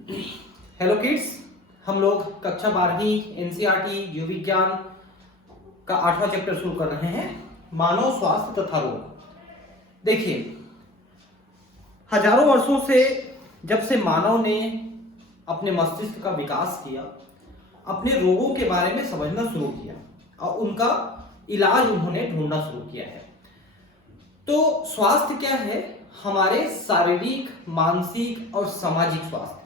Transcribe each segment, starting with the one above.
Hello kids, हम लोग कक्षा 12वीं एनसीईआरटी जीव विज्ञान का 8वां चैप्टर शुरू कर रहे हैं, मानव स्वास्थ्य तथा रोग। देखिए, हजारों वर्षों से जब से मानव ने अपने मस्तिष्क का विकास किया, अपने रोगों के बारे में समझना शुरू किया और उनका इलाज उन्होंने ढूंढना शुरू किया है। तो स्वास्थ्य क्या है? हमारे शारीरिक, मानसिक और सामाजिक स्वास्थ्य।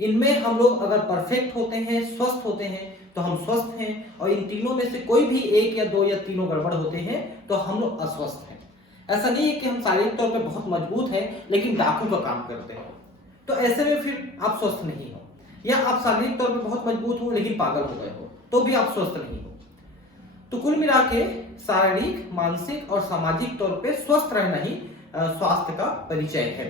इनमें हम लोग अगर परफेक्ट होते हैं, स्वस्थ होते हैं तो हम स्वस्थ हैं, और इन तीनों में से कोई भी एक या दो या तीनों गड़बड़ होते हैं तो हम लोग अस्वस्थ हैं। ऐसा नहीं है कि हम शारीरिक तौर पे बहुत मजबूत हैं लेकिन डाकू का काम करते हो, तो ऐसे में फिर आप स्वस्थ नहीं हो। या आप शारीरिक तौर पे बहुत मजबूत हो लेकिन पागल हो गए हो तो भी आप स्वस्थ नहीं हो। तो कुल मिला के शारीरिक, मानसिक और सामाजिक तौर पे स्वस्थ रहना ही स्वास्थ्य का परिचय है।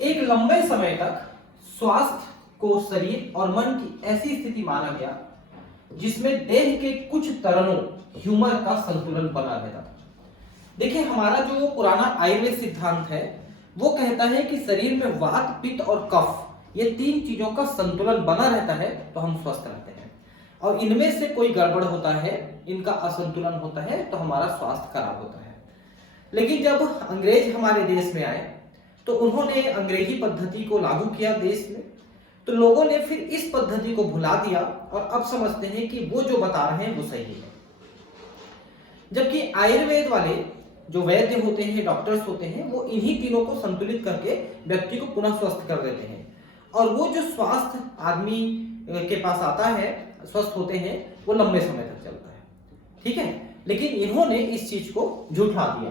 एक लंबे समय तक स्वास्थ्य को शरीर और मन की ऐसी स्थिति माना गया जिसमें देह के कुछ तरलों, ह्यूमर का संतुलन बना रहता था। देखिए, हमारा जो पुराना आयुर्वेद सिद्धांत है वो कहता है कि शरीर में वात, पित्त और कफ, ये तीन चीजों का संतुलन बना रहता है तो हम स्वस्थ रहते हैं, और इनमें से कोई गड़बड़ होता है, इनका असंतुलन होता है तो हमारा स्वास्थ्य खराब होता है। लेकिन जब अंग्रेज हमारे देश में आए तो उन्होंने अंग्रेजी पद्धति को लागू किया देश में, तो लोगों ने फिर इस पद्धति को भुला दिया और अब समझते हैं कि वो जो बता रहे हैं वो सही है। जबकि आयुर्वेद वाले जो वैद्य होते हैं, डॉक्टर्स होते हैं, वो इन्हीं तीनों को संतुलित करके व्यक्ति को पुनः स्वस्थ कर देते हैं, और वो जो स्वास्थ्य आदमी के पास आता है, स्वस्थ होते हैं, वो लंबे समय तक चलता है। ठीक है, लेकिन इन्होंने इस चीज को झूठा दिया।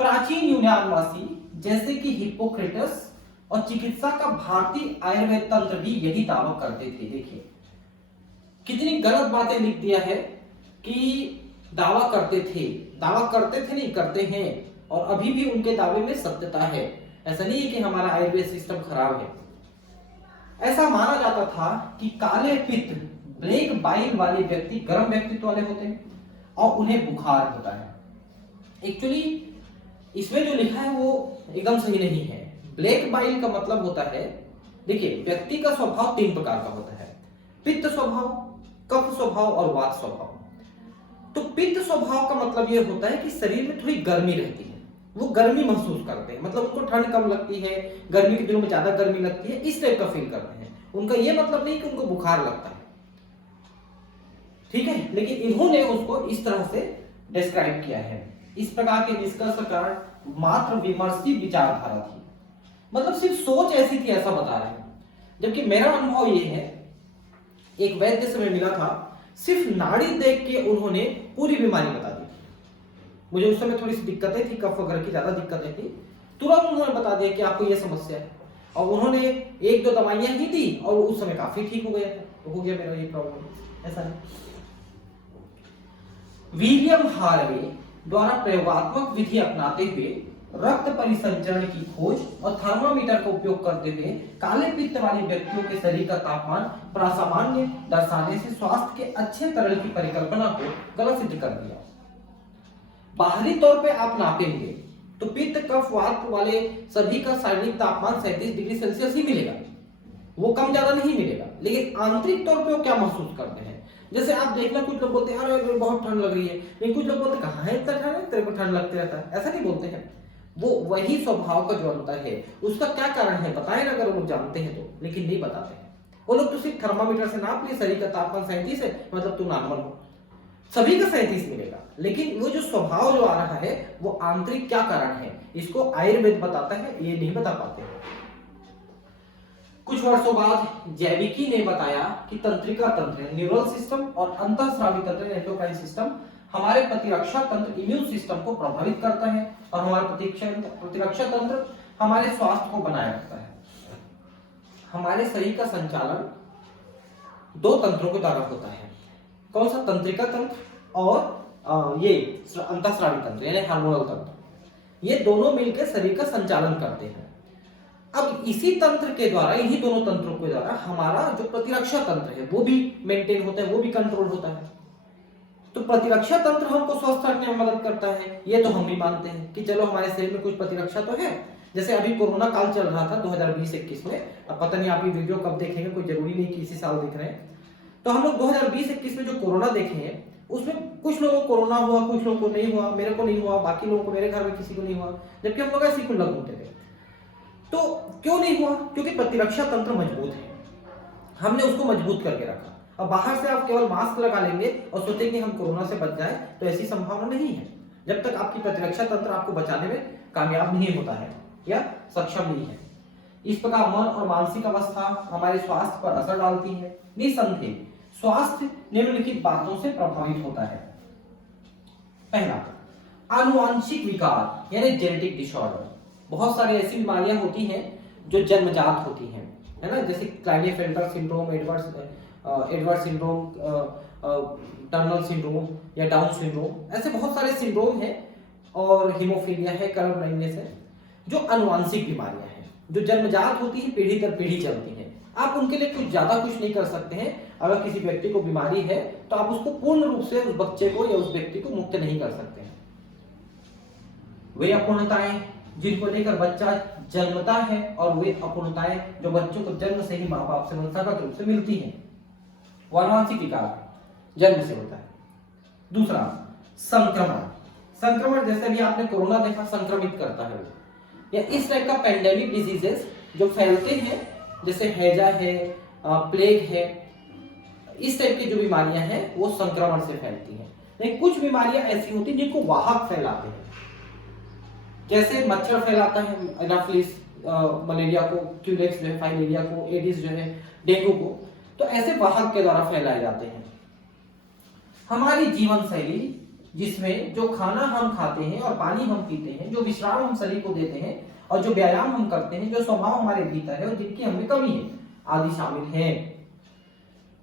प्राचीन यूनानवासी जैसे कि हिप्पोक्रेटस और चिकित्सा का भारतीय आयुर्वेद तंत्र भी यही दावा करते थे। देखिए कितनी गलत बातें लिख दिया है कि दावा करते थे नहीं, करते हैं, और अभी भी उनके दावे में सत्यता है। ऐसा नहीं है कि हमारा आयुर्वेद सिस्टम खराब है। ऐसा माना जाता था कि काले पित्त, ब्लैक बाइल वाले व्यक्ति गर्म व्यक्तित्व वाले होते हैं और उन्हें बुखार होता है। एक्चुअली इसमें जो लिखा है वो एकदम सही नहीं है। ब्लैक बाइल का मतलब होता है, देखिए, व्यक्ति का स्वभाव तीन प्रकार का होता है: पित्त स्वभाव, कफ स्वभाव और वात स्वभाव। तो पित्त स्वभाव का मतलब ये होता है कि शरीर में थोड़ी गर्मी रहती है, वो गर्मी महसूस करते हैं, मतलब उनको ठंड कम लगती है, गर्मी के दिनों में ज्यादा गर्मी लगती है, इस टाइप का फील करते हैं। उनका ये मतलब नहीं कि उनको बुखार लगता है, ठीक है, लेकिन इन्होंने उसको इस तरह से डिस्क्राइब किया है। इस प्रकार के निष्कर्ष का कारण मात्र विमर्शी विचारधारा थी, मतलब सिर्फ सोच ऐसी थी, ऐसा बता रहे हैं। जबकि मेरा अनुभव ये है, एक वैद्य से मैं मिला था, सिर्फ नाड़ी देख के उन्होंने पूरी बीमारी बता दी। मुझे उस समय थोड़ी सी दिक्कतें थी, कफ वगैरह की ज्यादा दिक्कतें थी, तुरंत उन्होंने बता दिया कि आपको ये समस्या है, और उन्होंने एक दो दवाइयां ही दी और उस समय काफी ठीक हो गया था। तो हो गया मेरा ये प्रॉब्लम, ऐसा नहीं। विलियम हार्वे द्वारा प्रयोगात्मक विधि अपनाते हुए रक्त परिसंचरण की खोज और थर्मामीटर का उपयोग करते हुए काले पित्त वाले व्यक्तियों के शरीर का तापमान प्रासामान्य दर्शाने से स्वास्थ्य के अच्छे तरल की परिकल्पना को गलत सिद्ध कर दिया। बाहरी तौर पे आप नापेंगे तो पित्त, कफ, वात वाले सभी का शारीरिक तापमान 37 डिग्री सेल्सियस ही मिलेगा, वो कम ज्यादा नहीं मिलेगा। लेकिन आंतरिक तौर पे वो क्या महसूस करते हैं, जैसे आप देखना, कुछ लोग बोलते हैं अरे बहुत ठंड लग रही है, लेकिन कुछ लोग बोलते हैं कहाँ है इतना ठंड है, तेरे को ठंड लगते रहता है, ऐसा नहीं बोलते हैं। वो वही स्वभाव का जो अंतर है, उसका क्या कारण है बताएं ना, अगर वो लोग जानते हैं तो, लेकिन नहीं बताते हैं। वो लोग तो सिर्फ थर्मामीटर से नाप लिए, शरीर का तापमान 37 है, मतलब तू नॉर्मल हो, सभी का 37 मिलेगा। लेकिन वो जो स्वभाव जो आ रहा है वो आंतरिक क्या कारण है, इसको आयुर्वेद बताता है, ये नहीं बता पाते हैं। कुछ वर्षों बाद जैविकी ने बताया कि तंत्रिका तंत्र, न्यूरल सिस्टम और अंतःस्रावी तंत्र, एंडोक्राइन सिस्टम, हमारे प्रतिरक्षा तंत्र, इम्यून सिस्टम को प्रभावित करता है, और हमारा प्रतिरक्षा तंत्र हमारे स्वास्थ्य को बनाए रखता है। हमारे शरीर का संचालन दो तंत्रों के द्वारा होता है। कौन सा? तंत्रिका तंत्र और ये अंतःस्रावी तंत्र यानी हार्मोनल तंत्र, ये दोनों मिलकर शरीर का संचालन करते हैं। अब इसी तंत्र के द्वारा, इन्हीं दोनों तंत्रों के द्वारा हमारा जो प्रतिरक्षा तंत्र है वो भी मेंटेन होता है, वो भी कंट्रोल होता है। तो प्रतिरक्षा तंत्र हमको स्वस्थ रखने में मदद करता है, ये तो हम भी मानते हैं कि चलो हमारे शरीर में कुछ प्रतिरक्षा तो है, जैसे अभी कोरोना काल चल रहा था 2020-21 में, अब पता नहीं आप ये वीडियो कब देखेंगे, कोई जरूरी नहीं कि इसी साल देख रहे हैं। तो हम लोग 2020-21 में जो कोरोना देखे हैं उसमें कुछ लोगों को कोरोना हुआ, कुछ लोगों को नहीं हुआ, मेरे को नहीं हुआ, बाकी लोगों को, मेरे घर में किसी को नहीं हुआ, जबकि हम लोग ऐसे ही खुला घूमते थे। तो क्यों नहीं हुआ? क्योंकि प्रतिरक्षा तंत्र मजबूत है, हमने उसको मजबूत करके रखा। अब बाहर से आप केवल मास्क लगा लेंगे और सोचेंगे कि हम कोरोना से बच जाएं, तो ऐसी संभावना नहीं है जब तक आपकी प्रतिरक्षा तंत्र आपको बचाने में कामयाब नहीं होता है या सक्षम नहीं है। इस प्रकार मन और मानसिक अवस्था हमारे स्वास्थ्य पर असर डालती है। निसंदेह स्वास्थ्य निम्नलिखित बातों से प्रभावित होता है। पहला, आनुवांशिक विकार यानी जेनेटिक डिसऑर्डर। बहुत सारी ऐसी बीमारियां होती हैं जो जन्मजात होती हैं, है ना, जैसे Klinefelter syndrome, Edward syndrome, Turner syndrome या डाउन सिंड्रोम, ऐसे बहुत सारे सिंड्रोम हैं, और हीमोफीलिया है, कर्व ब्लाइंडनेस है, जो आनुवांशिक बीमारियां हैं, जो जन्मजात होती है, पीढ़ी दर पीढ़ी चलती हैं। आप उनके लिए कुछ ज्यादा कुछ नहीं कर सकते हैं। अगर किसी व्यक्ति को बीमारी है तो आप उसको पूर्ण रूप से, उस बच्चे को या उस व्यक्ति को मुक्त नहीं कर सकते हैं। वे अपूर्णताएं जिनको लेकर बच्चा जन्मता है, और वे अपूर्णताएं जो बच्चों को जन्म से ही माँ बाप से वंशागत रूप से मिलती हैं, वो आनुवांशिक विकार जन्म से होता है। दूसरा, संक्रमण। संक्रमण जैसे भी आपने कोरोना देखा, संक्रमित करता है वो, या इस टाइप का पैंडेमिक डिजीजेस जो फैलते हैं, जैसे हैजा है, प्लेग है, इस टाइप की जो बीमारियां हैं वो संक्रमण से फैलती हैं। लेकिन कुछ बीमारियां ऐसी होती हैं जिनको वाहक फैलाते हैं, जैसे मच्छर फैलाता है एनाफिलिस मलेरिया को, क्यूलेक्स जो है फाइलेरिया को, एडिस जो है डेंगू को, तो ऐसे वाहक के द्वारा फैलाए जाते हैं। हमारी जीवन शैली, जिसमें जो खाना हम खाते हैं और पानी हम पीते हैं, जो विश्राम हम शरीर को देते हैं और जो व्यायाम हम करते हैं, जो स्वभाव हमारे भीतर है और जिनकी हमें कमी है, आदि शामिल है।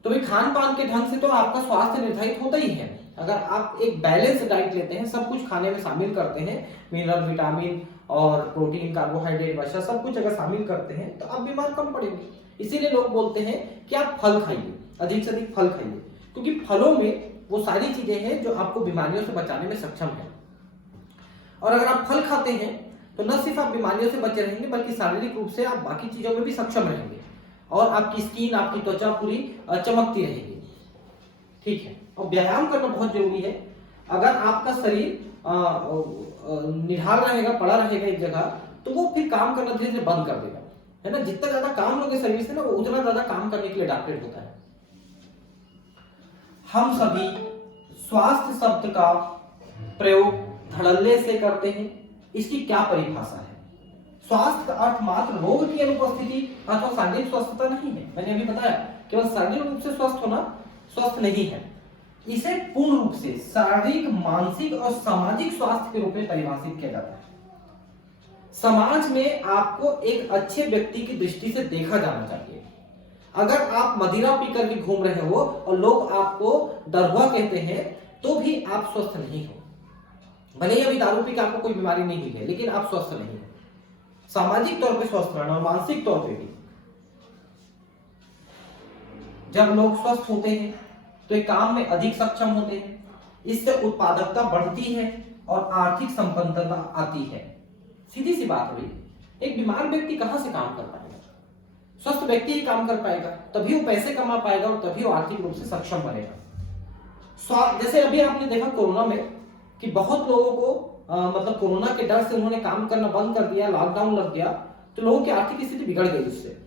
तो भाई खान पान के ढंग से तो आपका स्वास्थ्य निर्धारित होता ही है। अगर आप एक बैलेंस डाइट लेते हैं, सब कुछ खाने में शामिल करते हैं, मिनरल, विटामिन और प्रोटीन, कार्बोहाइड्रेट, वसा सब कुछ अगर शामिल करते हैं, तो आप बीमार कम पड़ेंगे। इसीलिए लोग बोलते हैं कि आप फल खाइए, अधिक से अधिक फल खाइए, क्योंकि फलों में वो सारी चीजें हैं जो आपको बीमारियों से बचाने में सक्षम है। और अगर आप फल खाते हैं तो न सिर्फ आप बीमारियों से बचे रहेंगे, बल्कि शारीरिक रूप से आप बाकी चीजों में भी सक्षम रहेंगे, और आपकी स्किन, आपकी त्वचा पूरी चमकती रहेगी। ठीक है, और व्यायाम करना बहुत जरूरी है। अगर आपका शरीर निढाल रहेगा, पड़ा रहेगा एक जगह, तो वो फिर काम करना धीरे धीरे बंद कर देगा, है ना। जितना ज्यादा काम लोगे शरीर से ना, वो उतना ज्यादा काम करने के लिए अडैप्टेड होता है। हम सभी स्वास्थ्य शब्द का प्रयोग धड़ल्ले से करते हैं। इसकी क्या परिभाषा है? स्वास्थ्य का अर्थ मात्र रोग की अनुपस्थिति अथवा शारीरिक स्वस्थता नहीं है। मैंने अभी बताया, केवल शारीरिक रूप से स्वस्थ होना स्वस्थ नहीं है। इसे पूर्ण रूप से शारीरिक, मानसिक और सामाजिक स्वास्थ्य के रूप में परिभाषित किया जाता है। समाज में आपको एक अच्छे व्यक्ति की दृष्टि से देखा जाना चाहिए। अगर आप मदिरा पी करके घूम रहे हो और लोग आपको दरहुआ कहते हैं, तो भी आप स्वस्थ नहीं हो। भले ही अभी दारू पी के आपको कोई बीमारी नहीं हुई है, लेकिन आप स्वस्थ नहीं हो। सामाजिक तौर पे स्वस्थ रहना और मानसिक तौर पे भी। जब लोग स्वस्थ होते हैं तो एक काम में अधिक सक्षम होते हैं, इससे उत्पादकता बढ़ती है और आर्थिक संपन्नता आती है। सीधी सी बात हुई, एक बीमार व्यक्ति कहां से काम कर पाएगा? स्वस्थ व्यक्ति ही काम कर पाएगा, तभी वो पैसे कमा पाएगा और तभी वो आर्थिक रूप से सक्षम बनेगा। जैसे अभी आपने देखा कोरोना में कि बहुत लोगों को मतलब कोरोना के डर से उन्होंने काम करना बंद कर दिया, लॉकडाउन लग गया, तो लोगों की आर्थिक स्थिति बिगड़ गई उससे।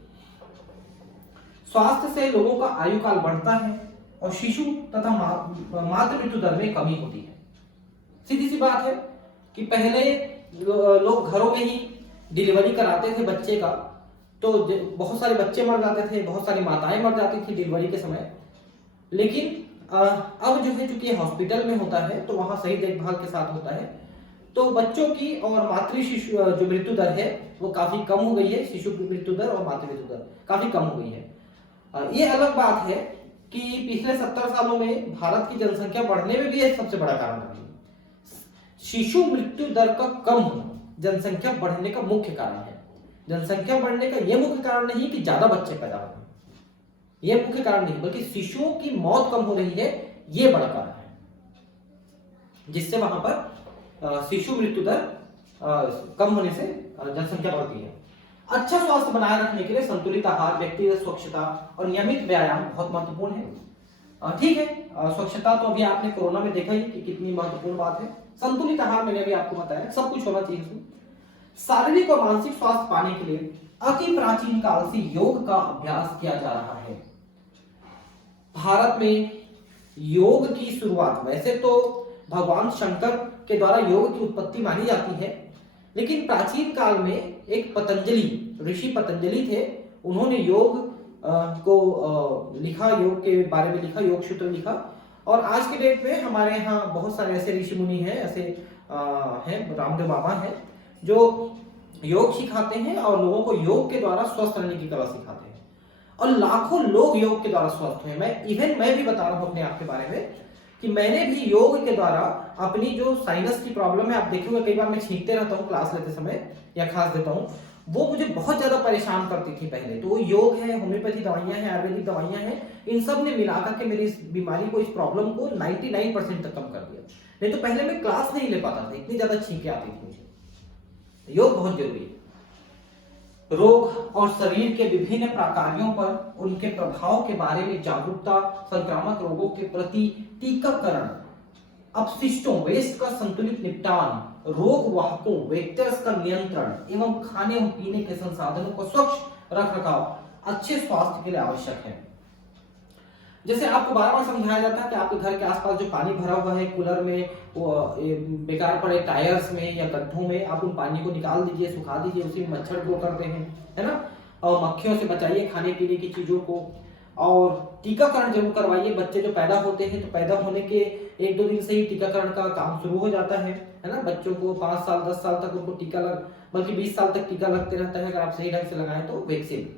स्वास्थ्य से लोगों का आयु काल बढ़ता है और शिशु तथा मातृ मृत्यु दर में कमी होती है। सीधी सी बात है कि पहले लोग घरों में ही डिलीवरी कराते थे बच्चे का, तो बहुत सारे बच्चे मर जाते थे, बहुत सारी माताएं मर जाती थी डिलीवरी के समय। लेकिन अब जो है चूंकि हॉस्पिटल में होता है तो वहां सही देखभाल के साथ होता है, तो बच्चों की और मातृ शिशु जो मृत्यु दर है वो काफी कम हो गई है। शिशु की मृत्यु दर और मातृ मृत्यु दर काफी कम हो गई है। ये अलग बात है कि पिछले 70 सालों में भारत की जनसंख्या बढ़ने में भी एक सबसे बड़ा कारण रही। शिशु मृत्यु दर का कम होना जनसंख्या बढ़ने का मुख्य कारण है। जनसंख्या बढ़ने का यह मुख्य कारण नहीं कि ज्यादा बच्चे पैदा हो, यह मुख्य कारण नहीं, बल्कि शिशुओं की मौत कम हो रही है, यह बड़ा कारण है, जिससे वहां पर शिशु मृत्यु दर कम होने से जनसंख्या बढ़ती है। अच्छा स्वास्थ्य बनाए रखने के लिए संतुलित आहार, व्यक्तिगत स्वच्छता और नियमित व्यायाम बहुत महत्वपूर्ण है। ठीक है, स्वच्छता तो अभी आपने कोरोना में देखा ही कि कितनी महत्वपूर्ण बात है। संतुलित आहार मैंने भी आपको बताया, सब कुछ होना चाहिए इसमें। शारीरिक और मानसिक स्वास्थ्य पाने के लिए अति प्राचीन काल से योग का अभ्यास किया जा रहा है। भारत में योग की शुरुआत वैसे तो भगवान शंकर के द्वारा योग की उत्पत्ति मानी जाती है, लेकिन प्राचीन काल में एक पतंजलि, ऋषि पतंजलि थे, उन्होंने योग को लिखा, योग के बारे में लिखा, योग सूत्र लिखा। और आज के डेट में हमारे यहाँ बहुत सारे ऐसे ऋषि मुनि हैं, ऐसे हैं, रामदेव बाबा हैं, जो योग सिखाते हैं और लोगों को योग के द्वारा स्वस्थ रहने की कला सिखाते हैं। और लाखों लोग योग के द्वारा स्वस्थ हुए। मैं भी बता रहा हूं अपने आप के बारे में कि मैंने भी योग के द्वारा अपनी जो साइनस की प्रॉब्लम है, आप देखोगे कई बार मैं छींकते रहता हूँ क्लास लेते समय या खास देता हूँ, वो मुझे बहुत ज्यादा परेशान करती थी पहले। तो वो योग है, होम्योपैथी दवाइयां हैं, आयुर्वेदिक दवाइयां हैं, इन सब ने मिलाकर के मेरी इस बीमारी को, इस प्रॉब्लम को 99% तक कम कर दिया। नहीं तो पहले मैं क्लास नहीं ले पाता था, इतनी ज्यादा छींके आती थी मुझे। योग बहुत जरूरी है। रोग और शरीर के विभिन्न प्रकारों पर उनके प्रभाव के बारे में जागरूकता, संक्रामक रोगों के प्रति टीकाकरण, अपशिष्टों, वेस्ट का संतुलित निपटान, रोग वाहकों, वेक्टर्स का नियंत्रण एवं खाने और पीने के संसाधनों को स्वच्छ रख रखाव अच्छे स्वास्थ्य के लिए आवश्यक है। जैसे आपको बार बार समझाया जाता है कि आपके घर के आसपास जो पानी भरा हुआ है कूलर में, वो बेकार पड़े टायर्स में या गड्ढों में, आप उन पानी को निकाल दीजिए, सुखा दीजिए, उसी में मच्छर ग्रो करते हैं, है ना। और मक्खियों से बचाइए खाने पीने की चीजों को। और टीकाकरण जरूर करवाइए। बच्चे जो पैदा होते हैं तो पैदा होने के 1-2 दिन से ही टीकाकरण का काम शुरू हो जाता है ना। बच्चों को 5 साल 10 साल तक उनको टीका बल्कि 20 साल तक टीका लगते रहता है अगर आप सही ढंग से लगाएं तो, वैक्सीन।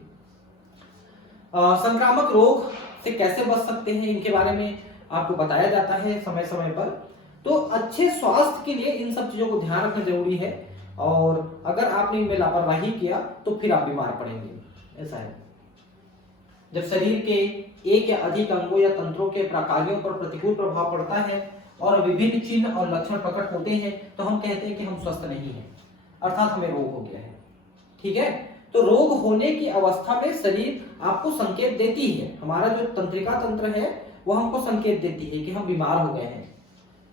संक्रामक रोग से कैसे बच सकते हैं, इनके बारे में आपको बताया जाता है समय समय पर। तो अच्छे स्वास्थ्य के लिए इन सब चीजों को ध्यान रखना जरूरी है, और अगर आपने इनमें लापरवाही किया तो फिर आप बीमार पड़ेंगे। ऐसा है, जब शरीर के एक या अधिक अंगों या तंत्रों के प्रकारों पर प्रतिकूल प्रभाव पड़ता है और विभिन्न चिन्ह और लक्षण प्रकट होते हैं तो हम कहते हैं कि हम स्वस्थ नहीं हैं, अर्थात हमें रोग हो गया है। ठीक है, तो रोग होने की अवस्था में शरीर आपको संकेत देती है, हमारा जो तंत्रिका तंत्र है वो हमको संकेत देती है कि हम बीमार हो गए हैं,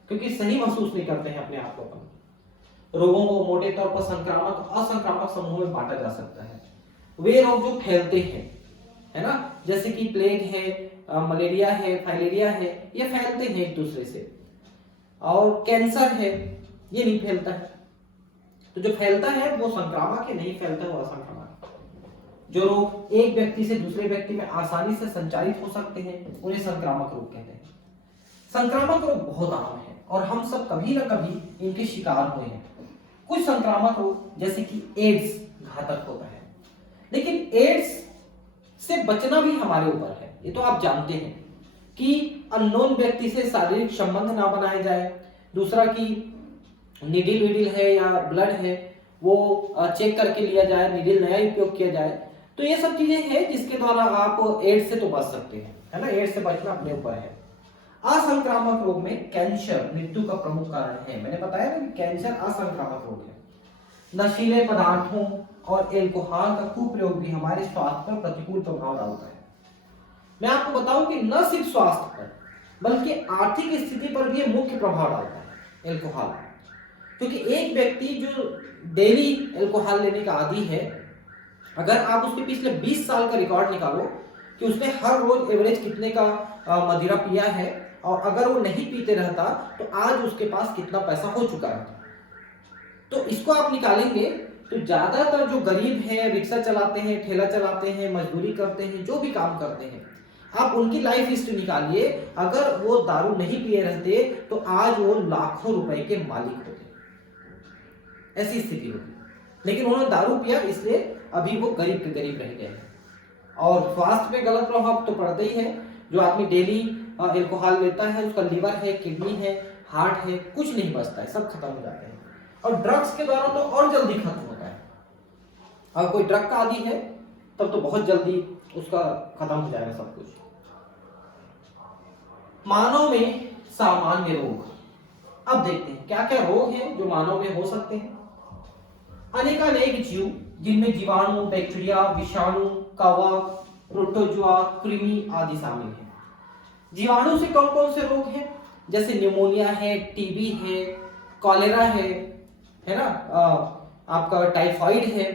क्योंकि सही महसूस नहीं करते हैं अपने आप को अपन। रोगों को मोटे तौर पर संक्रामक और असंक्रामक समूह में बांटा जा सकता है। वे रोग जो फैलते हैं, है ना, जैसे कि प्लेग है, मलेरिया है, फाइलेरिया है, ये फैलते हैं एक दूसरे से। और कैंसर है, ये नहीं फैलता है। तो जो फैलता है वो संक्रामक है, नहीं फैलता वो असंक्रामक। जो रोग एक व्यक्ति से दूसरे व्यक्ति में आसानी से संचारित हो सकते हैं उन्हें संक्रामक रोग कहते हैं। संक्रामक रोग बहुत आम है और हम सब कभी ना कभी इनके शिकार हुए हैं। कुछ संक्रामक रोग जैसे कि एड्स घातक होता है, लेकिन एड्स से बचना भी हमारे ऊपर है। ये तो आप जानते हैं कि अननोन व्यक्ति से शारीरिक संबंध ना बनाया जाए। दूसरा कि निडिल विडिल है या ब्लड है वो चेक करके लिया जाए, निडिल नया उपयोग किया जाए। तो ये सब चीजें हैं जिसके द्वारा आप एड्स से तो बच सकते हैं, है ना। एड्स से बचना अपने ऊपर है। असंक्रामक रोग में कैंसर मृत्यु का प्रमुख कारण है। मैंने बताया ना कि कैंसर असंक्रामक रोग है। नशीले पदार्थों और एल्कोहल का कुप्रयोग भी हमारे स्वास्थ्य पर प्रतिकूल प्रभाव डालता है। मैं आपको बताऊं कि न सिर्फ स्वास्थ्य पर बल्कि आर्थिक स्थिति पर भी मुख्य प्रभाव डालता है एल्कोहल। क्योंकि एक व्यक्ति जो डेली एल्कोहल लेने का आदी है, अगर आप उसके पिछले 20 साल का रिकॉर्ड निकालो कि उसने हर रोज एवरेज कितने का मदिरा पिया है, और अगर वो नहीं पीते रहता तो आज उसके पास कितना पैसा हो चुका है, तो इसको आप निकालेंगे तो ज्यादातर जो गरीब हैं, रिक्शा चलाते हैं, ठेला चलाते हैं, मजदूरी करते हैं, जो भी काम करते हैं, आप उनकी लाइफ हिस्ट्री निकालिए। अगर वो दारू नहीं पिए रहते तो आज वो लाखों रुपए के मालिक होते, ऐसी स्थिति होती। लेकिन उन्होंने दारू पिया इसलिए अभी वो गरीब के गरीब रह गए हैं। और स्वास्थ्य पे गलत प्रभाव तो पड़ता ही है। जो आदमी डेली एल्कोहल लेता है उसका लिवर है, किडनी है, हार्ट है, कुछ नहीं बचता है, सब खत्म हो जाते हैं। और ड्रग्स के द्वारा तो और जल्दी खत्म होता है। अगर कोई ड्रग का आदी है तब तो बहुत जल्दी उसका खत्म हो जाएगा सब कुछ। मानव में सामान्य रोग। अब देखते हैं क्या क्या रोग हैं जो मानव में हो सकते हैं। अनेकानेक जीव जिनमें जीवाणु, बैक्टीरिया, विषाणु, कवक, प्रोटोजुआ, कृमि आदि शामिल हैं। जीवाणु से कौन कौन से रोग हैं? जैसे निमोनिया है, टीबी है, कॉलेरा है ना, आपका टाइफाइड है।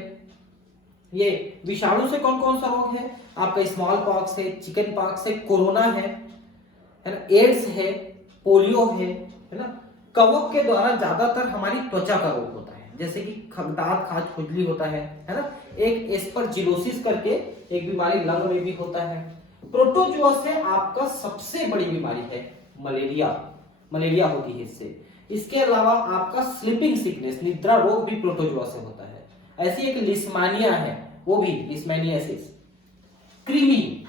ये विषाणु से कौन कौन सा रोग है? आपका स्मॉल पॉक्स है, चिकन पॉक्स है, कोरोना है ना, एड्स है, पोलियो है ना। कवक के द्वारा ज्यादातर हमारी त्वचा का रोग होता है, जैसे कि दांत खाज खुजली होता है ना। एक एस्परजिलोसिस करके एक बीमारी लंग में भी होता है। प्रोटोजुआ से आपका सबसे बड़ी बीमारी है मलेरिया, मलेरिया होती है इससे। इसके अलावा आपका स्लीपिंग सिकनेस, निद्रा रोग भी प्रोटोजुआ से होता है। ऐसी एक लिस्मानिया है, वो भी लिस्मानियासिस। कृमि,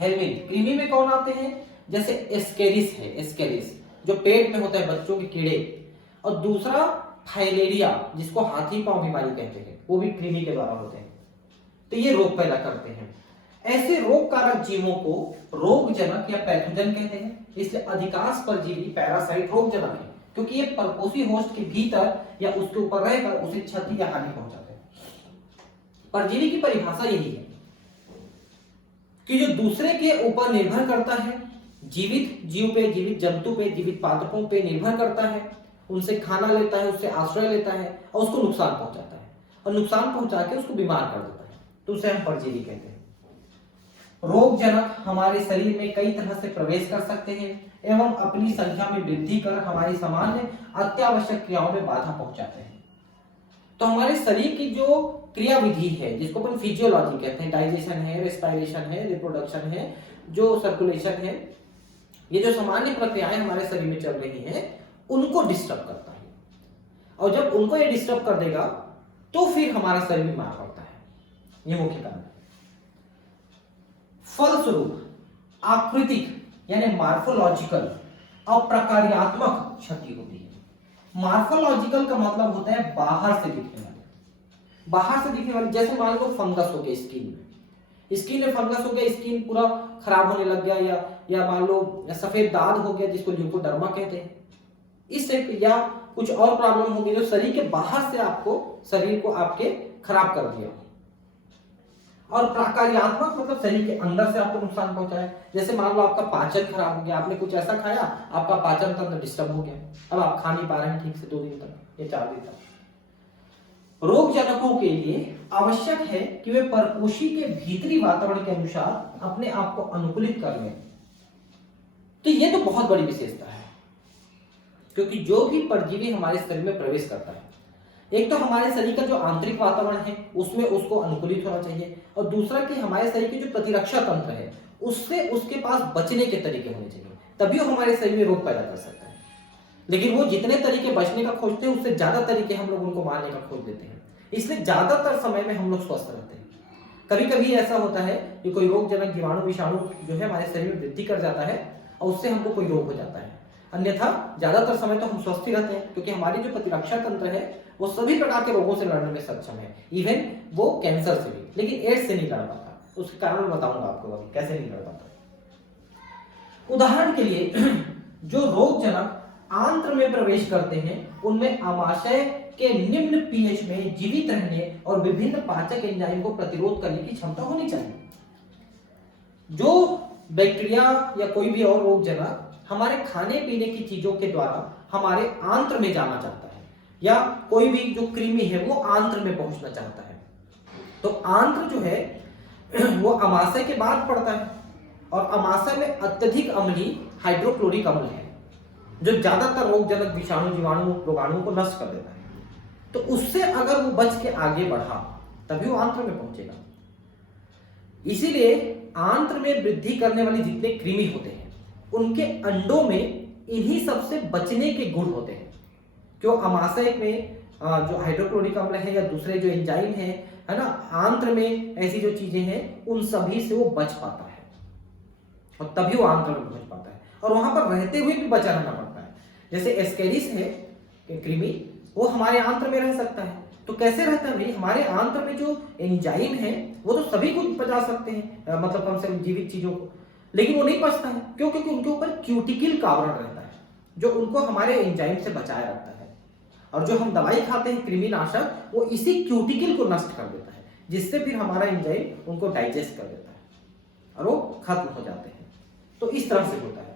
हेलमिन, कृमि में कौन आते हैं? जैसे एस्केरिस है, एस्केरिस जो पेट में होता है बच्चों के कीड़े, और दूसरा फाइलेरिया जिसको हाथी पांव बीमारी कहते हैं, वो भी कृमि के द्वारा होते हैं। तो ये रोग पैदा करते हैं। ऐसे रोग कारक जीवों को रोगजनक या पैथोजन कहते हैं। इसलिए अधिकांश परजीवी पैरासाइट रोगजनक है, क्योंकि ये परपोषी होस्ट के भीतर या उसके ऊपर रहकर उसे क्षति या हानि पहुंचाते हैं। परजीवी की परिभाषा यही है कि जो दूसरे के ऊपर निर्भर करता है, जीवित जीव पे, जीवित जंतु पे, जीवित पादपों पे निर्भर करता है, उनसे खाना लेता है, उससे आश्रय लेता है और उसको नुकसान पहुंचाता है, और नुकसान पहुंचा के उसको बीमार कर देता है, तो उसे हम परजीवी कहते हैं। रोगजनक हमारे शरीर में कई तरह से प्रवेश कर सकते हैं एवं अपनी संख्या में वृद्धि कर हमारी सामान्य अत्यावश्यक क्रियाओं में बाधा पहुंचाते हैं। तो हमारे शरीर की जो क्रिया विधि है, जिसको अपन फिजियोलॉजी कहते हैं, डाइजेशन है, रेस्पिरेशन है, रिप्रोडक्शन है, जो सर्कुलेशन है, ये जो सामान्य प्रक्रियाएं हमारे शरीर में चल रही हैं, उनको डिस्टर्ब करता है। और जब उनको ये डिस्टर्ब कर देगा तो फिर हमारा शरीर बीमार पड़ता है। ये मुख्य कारण है। फलस्वरूप आकृतिक यानी मार्फोलॉजिकल और प्रकार्यात्मक क्षति होती है। मार्फोलॉजिकल का मतलब होता है बाहर से दिखने वाले, बाहर से दिखने वाले। जैसे मान लो फंगस हो गया स्किन में, स्किन में फंगस हो गया, स्किन पूरा खराब होने लग गया, या मान लो सफेद दाग हो गया जिसको ल्यूकोडर्मा कहते हैं, इससे, या कुछ और प्रॉब्लम होगी जो शरीर के बाहर से आपको, शरीर को आपके खराब कर दिया। और प्रकार्यात्मक मतलब शरीर के अंदर से आपको नुकसान पहुंचाए। जैसे मान लो आपका पाचन खराब हो गया, आपने कुछ ऐसा खाया, आपका पाचन तंत्र डिस्टर्ब हो गया, अब आप खा नहीं पा रहे हैं ठीक से 2 दिन तक या 4 दिन तक। रोगजनकों के लिए आवश्यक है कि वे परपोषी के भीतरी वातावरण के अनुसार अपने आप को अनुकूलित कर लें। तो ये तो बहुत बड़ी विशेषता है, क्योंकि जो भी परजीवी हमारे शरीर में प्रवेश करता है, एक तो हमारे शरीर का जो आंतरिक वातावरण है उसमें उसको अनुकूलित होना चाहिए, और दूसरा कि हमारे शरीर की जो प्रतिरक्षा तंत्र है उससे उसके पास बचने के तरीके होने चाहिए, तभी वो हमारे शरीर में रोग पैदा कर सकता है। लेकिन वो जितने तरीके बचने का खोजते हैं उससे ज्यादा तरीके हम लोग उनको मारने का खोज देते हैं, इसलिए ज्यादातर समय में हम लोग स्वस्थ रहते हैं। कभी कभी ऐसा होता है कि कोई रोगजनक जीवाणु विषाणु जो है हमारे शरीर में वृद्धि कर जाता है और उससे हमको कोई रोग हो जाता है, अन्यथा ज्यादातर समय तो हम स्वस्थ ही रहते हैं, क्योंकि हमारी जो प्रतिरक्षा तंत्र है वो सभी प्रकार के रोगों से लड़ने में सक्षम है, इवन वो कैंसर से भी, लेकिन एड्स से नहीं लड़ पाता। उसके कारण बताऊंगा आपको अभी कैसे नहीं लड़ पाता। उदाहरण के लिए जो रोगजनक आंत्र में प्रवेश करते हैं उनमें आमाशय के निम्न पीएच में जीवित रहने और विभिन्न पाचक एंजाइम को प्रतिरोध करने की क्षमता होनी चाहिए। जो बैक्टीरिया या कोई भी और रोगजनक हमारे खाने पीने की चीजों के द्वारा हमारे आंत्र में जाना चाहता है, या कोई भी जो कृमि है वो आंत्र में पहुंचना चाहता है, तो आंत्र जो है वो अमाशय के बाद पड़ता है, और अमाशय में अत्यधिक अम्लीय हाइड्रोक्लोरिक अम्ल है जो ज्यादातर रोगजनक विषाणु जीवाणु रोगाणु को नष्ट कर देता है। तो उससे अगर वो बच के आगे बढ़ा तभी वो आंत्र में पहुंचेगा। इसीलिए आंत्र में वृद्धि करने वाली जितने कृमि होते हैं उनके अंडों में इन्हीं सबसे बचने के गुण होते हैं, क्यों अमाशय में जो हाइड्रोक्लोरिक अम्ल है या दूसरे जो एंजाइम है ना, आंत्र में ऐसी जो चीजें हैं उन सभी से वो बच पाता है, और तभी वो आंत्र में पहुंच पाता है, और वहां पर रहते हुए भी बचा रहना पड़ता है। जैसे एस्केरिस है कृमि, वो हमारे आंत्र में रह सकता है, तो कैसे रहता है भाई, हमारे आंत्र में जो एंजाइम है वो तो सभी कुछ पचा सकते हैं, मतलब कम से कम जीवित चीजों को, लेकिन वो नहीं पचता है। क्यों? क्योंकि उनके ऊपर क्यूटिकल का आवरण रहता है जो उनको हमारे एंजाइम से बचाए रखता है। और जो हम दवाई खाते हैं कृमिनाशक, वो इसी क्यूटिकल को नष्ट कर देता है, जिससे फिर हमारा एंजाइम उनको डाइजेस्ट कर देता है और वो खत्म हो जाते हैं। तो इस तरह से होता है।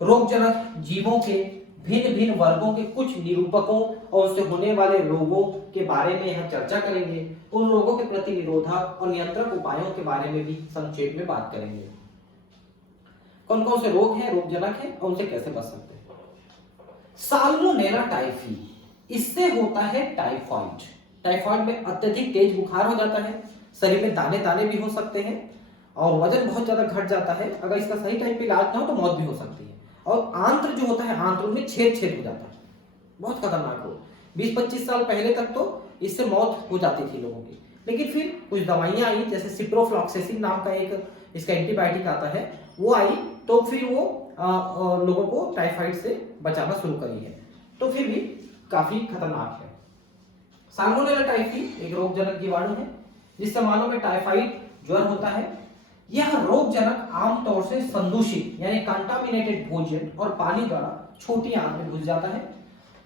रोगजनक जीवों के भिन्न भिन्न वर्गों के कुछ निरूपकों और उससे होने वाले रोगों के बारे में हम चर्चा करेंगे। उन रोगों के प्रति निरोधक और नियंत्रण उपायों के बारे में भी संक्षेप में बात करेंगे। कौन कौन से रोग हैं, रोगजनक हैं और उनसे कैसे बच सकते हैं। साल्मोनेला टाइफी, इससे होता है टाइफाइड। टाइफाइड में अत्यधिक तेज बुखार हो जाता है, शरीर में दाने दाने भी हो सकते हैं और वजन बहुत ज्यादा घट जाता है। अगर इसका सही टाइम पे इलाज ना हो तो मौत भी हो सकती है। और आंत्र जो होता है, आंत्र में छेद छेद हो जाता है, बहुत खतरनाक हो। 20-25 साल पहले तक तो इससे मौत हो जाती थी लोगों की, लेकिन फिर कुछ दवाइयां आई, जैसे सिप्रोफ्लॉक्सेसिन नाम का एक इसका एंटीबायोटिक आता है, वो आई, तो फिर वो लोगों को टाइफाइड से बचाना शुरू करी है। तो फिर भी काफी खतरनाक है। साल्मोनेला टाइफी एक रोगजनक जीवाणु है जिससे मानव में टाइफाइड ज्वर होता है। यह रोगजनक आमतौर से संदूषित यानी कंटामिनेटेड भोजन और पानी द्वारा छोटी आंत में घुस जाता है,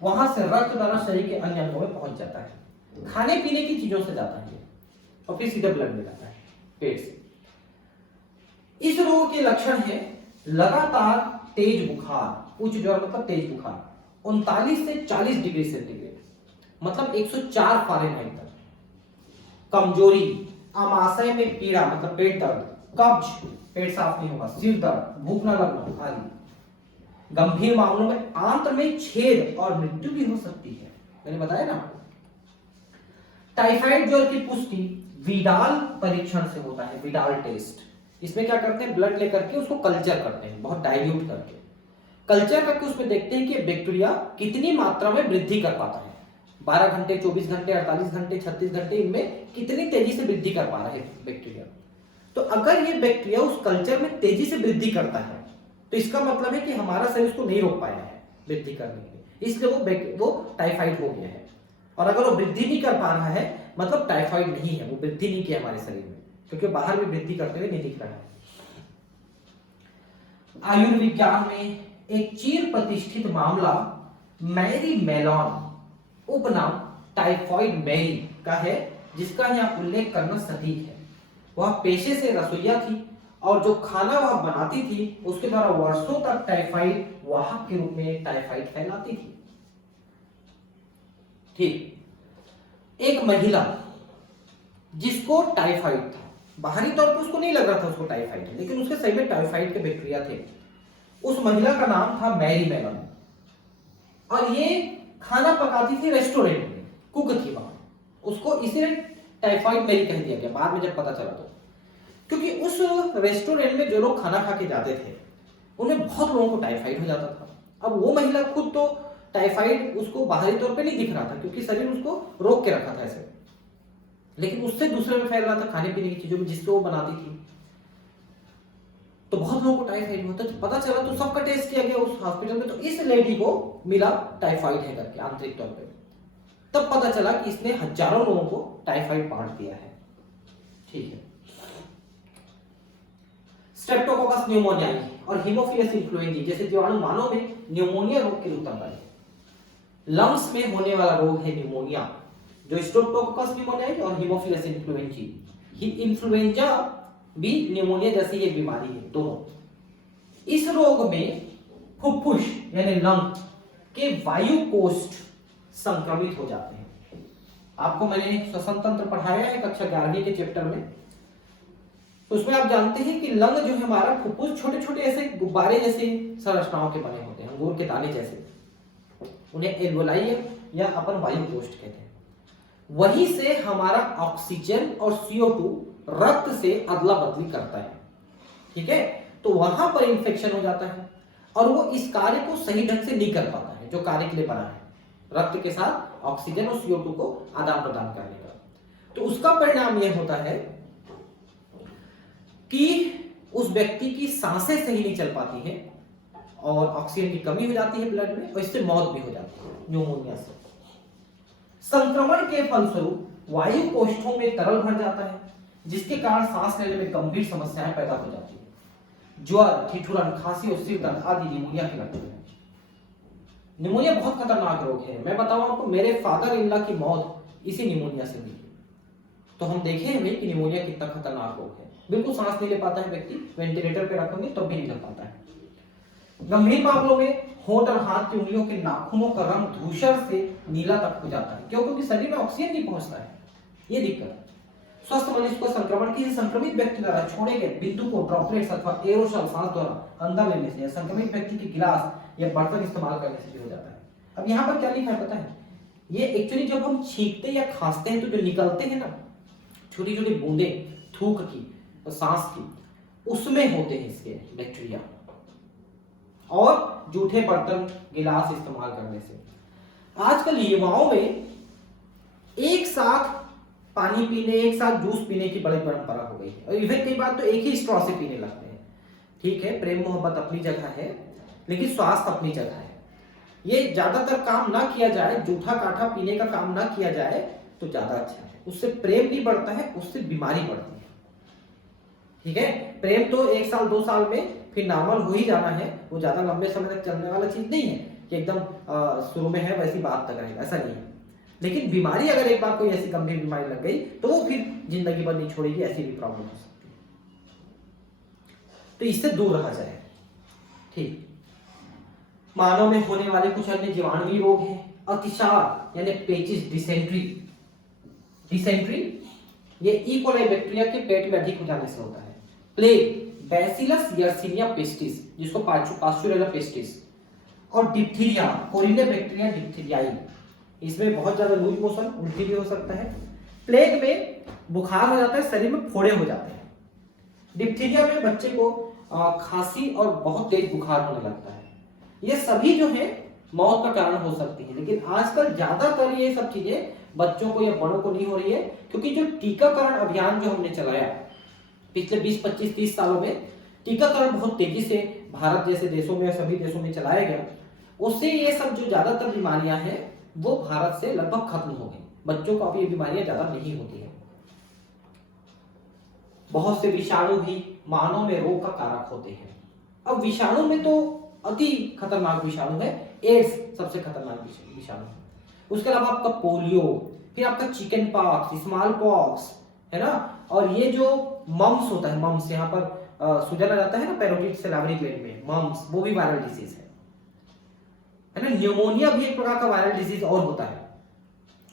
वहां से रक्त द्वारा शरीर के अन्य अंगों में पहुंच जाता है। खाने पीने की चीजों से जाता है और फिर सीधे ब्लड में जाता है, पेट से। इस रोग के लक्षण है लगातार तेज बुखार, उच्च ज्वर मतलब तेज बुखार, 39 से 40 डिग्री सेंटीग्रेड मतलब 104 फ़ारेनहाइट तक, कमजोरी, आमाशय में पीड़ा मतलब पेट दर्द, कब्ज, पेट साफ नहीं होगा, सिर दर्द, भूख न लगना आदि। गंभीर मामलों में आंत्र में छेद और मृत्यु भी हो सकती है, मैंने बताया ना। टाइफाइड ज्वर की पुष्टि विडाल परीक्षण से होता है, विडाल टेस्ट। इसमें क्या करते हैं, ब्लड लेकर के उसको कल्चर करते हैं, बहुत डाइल्यूट करके कल्चर करके उसमें देखते हैं कि बैक्टीरिया कितनी मात्रा में वृद्धि कर पाता है। 12 घंटे, 24 घंटे, 48 घंटे, 36 घंटे, इनमें कितनी तेजी से वृद्धि कर पा रहा है बैक्टीरिया। तो अगर ये बैक्टीरिया उस कल्चर में तेजी से वृद्धि करता है तो इसका मतलब है कि हमारा शरीर उसको नहीं रोक पाया है वृद्धि करने के लिए, इसलिए वो टाइफाइड हो गया है। और अगर वो वृद्धि नहीं कर पा रहा है मतलब टाइफाइड नहीं है, वो वृद्धि नहीं किया हमारे शरीर में, क्योंकि बाहर में वृद्धि करते हुए नहीं दिख रहा है। आयुर्विज्ञान में एक चिर प्रतिष्ठित मामला मैरी मेलॉन उपनाम टाइफॉइड मैरी का है, जिसका यहाँ उल्लेख करना सटीक है। वह पेशे से रसोइया थी और जो खाना वह बनाती थी उसके द्वारा वर्षों तक टाइफाइड वाहक के रूप में टाइफाइड फैलाती थी। ठीक, एक महिला जिसको टाइफाइड था, बाहरी तौर पर उसको नहीं लग रहा था उसको टाइफाइड है, लेकिन उसके सही में टाइफाइड के बैक्टीरिया थे। उस महिला का नाम था मैरी मेलन और ये खाना पकाती थी रेस्टोरेंट में, कुक थी वहां, उसको इसीलिए टाइफाइड मैरी कह दिया गया बाद में जब पता चला तो, क्योंकि उस रेस्टोरेंट में जो लोग खाना खा के जाते थे उन्हें बहुत लोगों को टाइफाइड हो जाता था। अब वो महिला खुद तो टाइफाइड उसको बाहरी तौर पे नहीं दिख रहा था क्योंकि शरीर उसको रोक के रखा था ऐसे, लेकिन उससे दूसरे में फैल रहा था खाने पीने की चीजों में जिससे वो बनाती थी। तो बहुत लोगों को टाइफाइड होता, तो पता चला तो सबका टेस्ट किया गया उस हॉस्पिटल में, तो इस लेडी को मिला टाइफाइड है करके आंतरिक तौर पे। तब पता चला कि इसने हजारों लोगों को टाइफाइड बांट दिया है। ठीक है, स्ट्रेप्टोकोकस न्यूमोनियाई और हीमोफिलस इन्फ्लुएंजाई जैसे जीवाणु मानव में न्यूमोनिया रोग के उत्पन्न है। लंग्स में होने वाला रोग है न्यूमोनिया, जो स्ट्रेप्टोकोकस न्यूमोनियाई और हीमोफिलस इन्फ्लुएंजाई। इन्फ्लुएंजा भी न्यूमोनिया जैसी एक बीमारी है दोनों। इस रोग में फुफ्फुस यानी लंग के वायु कोष्ठ संक्रमित हो जाते हैं। आपको मैंने श्वसन तंत्र पढ़ाया है कक्षा 11वीं के चैप्टर में, तो उसमें आप जानते हैं कि लंग जो है हमारा, फुफ्फुस छोटे छोटे ऐसे गुब्बारे जैसे संरचनाओं के बने होते हैं, अंगूर के दाने जैसे, उन्हें एल्वोलाई या अपन वायु कोष्ठ कहते हैं। वहीं से हमारा ऑक्सीजन और CO2 रक्त से अदला बदली करता है। ठीक है, तो वहां पर इंफेक्शन हो जाता है और वो इस कार्य को सही ढंग से नहीं कर पाता है जो कार्य के लिए बना है, रक्त के साथ ऑक्सीजन और CO2 को आदान प्रदान करने का। तो उसका परिणाम यह होता है कि उस व्यक्ति की सांसें सही नहीं चल पाती हैं और ऑक्सीजन की कमी हो जाती है ब्लड में और इससे मौत भी हो जाती है न्यूमोनिया से। संक्रमण के फलस्वरूप वायु कोष्ठों में तरल भर जाता है जिसके कारण सांस लेने में गंभीर समस्याएं पैदा हो जाती है। ज्वर, ठिठुरन, खांसी और सिर दर्द आदि निमोनिया के लक्षण हैं। निमोनिया बहुत खतरनाक रोग है। मैं बताऊं आपको, मेरे फादर इन लॉ की मौत इसी निमोनिया से हुई। तो हम देखे हैं कि निमोनिया कितना खतरनाक रोग है। बिल्कुल सांस नहीं ले पाता है व्यक्ति, वेंटिलेटर पे रखेंगे तब भी नहीं ले पाता है। गंभीर मामलों में होंठ और हाथ की उंगलियों के नाखूनों का रंग धूसर से नीला तक हो जाता है। क्यों? क्योंकि शरीर में ऑक्सीजन नहीं पहुंचता है, ये दिक्कत है। स्वस्थ मनुष्य को संक्रमण किसी संक्रमित व्यक्ति द्वारा छोड़े गए बिंदु को ड्रॉपलेट्स अथवा एरोसोल सांस द्वारा अंदर लेने से या संक्रमित व्यक्ति के गिलास या बर्तन इस्तेमाल करने से भी हो जाता है। अब यहाँ पर क्या लिखा है पता है? ये एक्चुअली जब हम छींकते या खांसते हैं तो जो निकलते हैं ना छोटी छोटी बूंदे थूक की और सांस की, उसमें होते हैं इसके बैक्टीरिया, और जूठे बर्तन गिलास इस्तेमाल करने से। आजकल युवाओं में एक साथ पानी पीने, एक साथ जूस पीने की बड़ी परंपरा हो गई है, और इवन कई बार तो एक ही स्ट्रॉ से पीने लगते हैं। ठीक है, प्रेम मोहब्बत अपनी जगह है, लेकिन स्वास्थ्य अपनी जगह है। ये ज्यादातर काम ना किया जाए, जूठा काठा पीने का काम ना किया जाए तो ज्यादा अच्छा है। उससे प्रेम नहीं बढ़ता है, उससे बीमारी बढ़ती है। ठीक है, प्रेम तो 1 साल 2 साल में फिर नॉर्मल हो ही जाना है, वो ज्यादा लंबे समय तक चलने वाला चीज नहीं है कि एकदम शुरू में है वैसी बात तक रहेगा, ऐसा नहीं है। लेकिन बीमारी अगर एक बार कोई ऐसी गंभीर बीमारी लग गई तो वो फिर जिंदगी भर नहीं छोड़ेगी, ऐसी भी प्रॉब्लम हो सकती है। तो इससे दूर रहा जाए। ठीक, मानव में होने वाले कुछ अन्य जीवाणुवीय रोग हैं। अतिसार यानी पेचिस, डिसेंट्री। डिसेंट्री ये ई कोलाई बैक्टीरिया के पेट में अधिक हो जाने से होता है। प्लेग, बैसिलस यर्सिनिया पेस्टिस, जिसको पास्चुरेला पेस्टिस, और डिप्थीरिया, कोरिने बैक्टीरिया डिप्थीरियाई, इसमें बहुत ज्यादा लूज मोशन, उल्टी भी हो सकता है। प्लेग में बुखार हो जाता है, शरीर में फोड़े हो जाते हैं। डिप्थीरिया में बच्चे को खांसी और बहुत तेज बुखार होने लगता है। ये सभी जो है मौत का कारण हो सकती है, लेकिन आजकल ज्यादातर ये सब चीजें बच्चों को या बड़ों को नहीं हो रही है, क्योंकि जो टीकाकरण अभियान जो हमने चलाया पिछले 20, 25, 30 सालों में, टीकाकरण बहुत तेजी से भारत जैसे देशों में, सभी देशों में चलाया गया। उससे ये सब जो ज्यादातर बीमारियां हैं वो भारत से लगभग खत्म हो गई। बच्चों को अब ये बीमारियां ज्यादा नहीं होती है। बहुत से विषाणु भी मानव में रोग का कारक होते हैं। अब विषाणु में तो अति खतरनाक विषाणु है एड्स, सबसे खतरनाक विषाणु। उसके अलावा आपका पोलियो, फिर आपका चिकन पॉक्स, स्मॉल पॉक्स, है ना, और ये जो मम्स होता है, मम्स यहाँ पर सूजन आ जाता है ना पैरोटिड सैलावरी ग्लैंड में, मम्स, वो भी वायरल डिजीज है ना। न्यूमोनिया भी एक प्रकार का वायरल डिजीज और होता है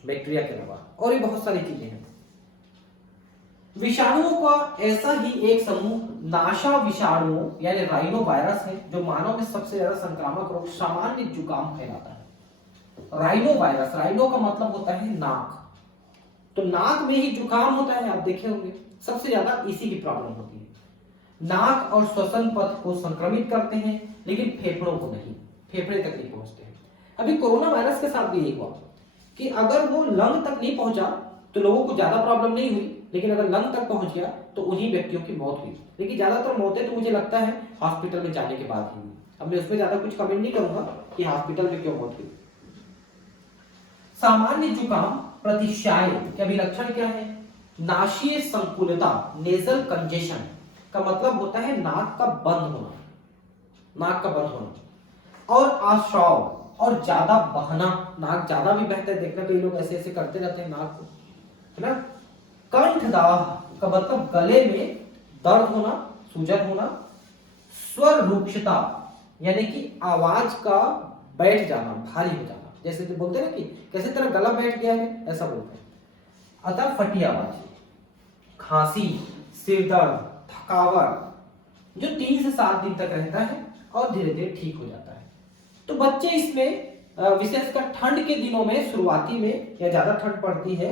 बैक्टीरिया के अलावा, और भी बहुत सारी चीजें हैं। विषाणुओं का ऐसा ही एक समूह नाशा विषाणुओं यानी राइनो वायरस है, जो मानव में सबसे ज्यादा संक्रामक रोग सामान्य जुकाम फैलाता है। राइनो वायरस, राइनो का मतलब होता है नाक, तो नाक में ही जुकाम होता है, आप देखे होंगे सबसे ज्यादा इसी की प्रॉब्लम होती है। नाक और श्वसन पथ को संक्रमित करते हैं, लेकिन फेफड़ों को नहीं, फेफड़े तक नहीं पहुंचते हैं। अभी कोरोना वायरस के साथ भी यही हुआ कि अगर वो लंग तक नहीं पहुंचा तो लोगों को ज्यादा प्रॉब्लम नहीं हुई, लेकिन अगर लंग तक पहुंच गया तो उन्हीं व्यक्तियों की मौत हुई। लेकिन ज्यादातर मौतें तो मुझे लगता है हॉस्पिटल में जाने के बाद हुई। अब मैं उसमें ज्यादा कुछ कमेंट नहीं करूंगा कि हॉस्पिटल में क्यों मौत हुई। सामान्य जुकाम प्रतिशाय के अभिलक्षण क्या है? नाशीय संकुलता, नेजल कंजेशन का मतलब होता है नाक का बंद होना, नाक का बंद होना, और आश्राव और ज्यादा बहना, नाक ज्यादा भी बहता है, देखना तो ये लोग ऐसे ऐसे करते रहते हैं नाक को, है ना। कंठदाह का मतलब गले में दर्द होना, सूजन होना। स्वर रूक्षता यानी कि आवाज का बैठ जाना, भारी हो जाना, जैसे तो बोलते हैं ना कि कैसे तेरा गला बैठ गया है, ऐसा बोलते हैं। अतः फटी आवाज, खांसी, सिर दर्द, थकावट जो 3 से 7 दिन तक रहता है और धीरे धीरे ठीक हो जाता है। तो बच्चे इसमें विशेषकर ठंड के दिनों में शुरुआती में या ज्यादा ठंड पड़ती है,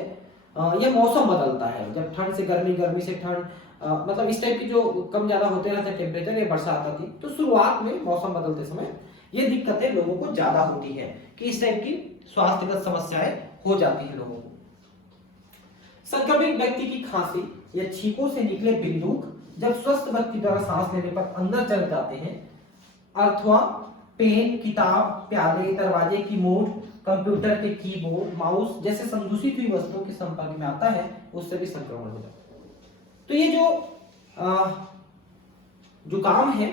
यह मौसम बदलता है, जब ठंड से गर्मी, गर्मी से ठंड, मतलब इस टाइप की जो कम ज्यादा होते रहते हैं टेम्परेचर, ये बरसात आती, तो शुरुआत में मौसम बदलते समय ये दिक्कतें लोगों को ज्यादा होती है कि इस टाइप की स्वास्थ्यगत समस्याएं हो जाती है लोगों को। संक्रमित व्यक्ति की खांसी या छींकों से निकले बिंदुक जब स्वस्थ व्यक्ति द्वारा सांस लेने पर अंदर चले जाते हैं, अथवा पेन, किताब, प्याले, दरवाजे की मूठ, कंप्यूटर के कीबोर्ड, माउस जैसे संदूषित हुई वस्तुओं के संपर्क में आता है, उससे भी संक्रमण हो जाता है। तो ये जो जुकाम है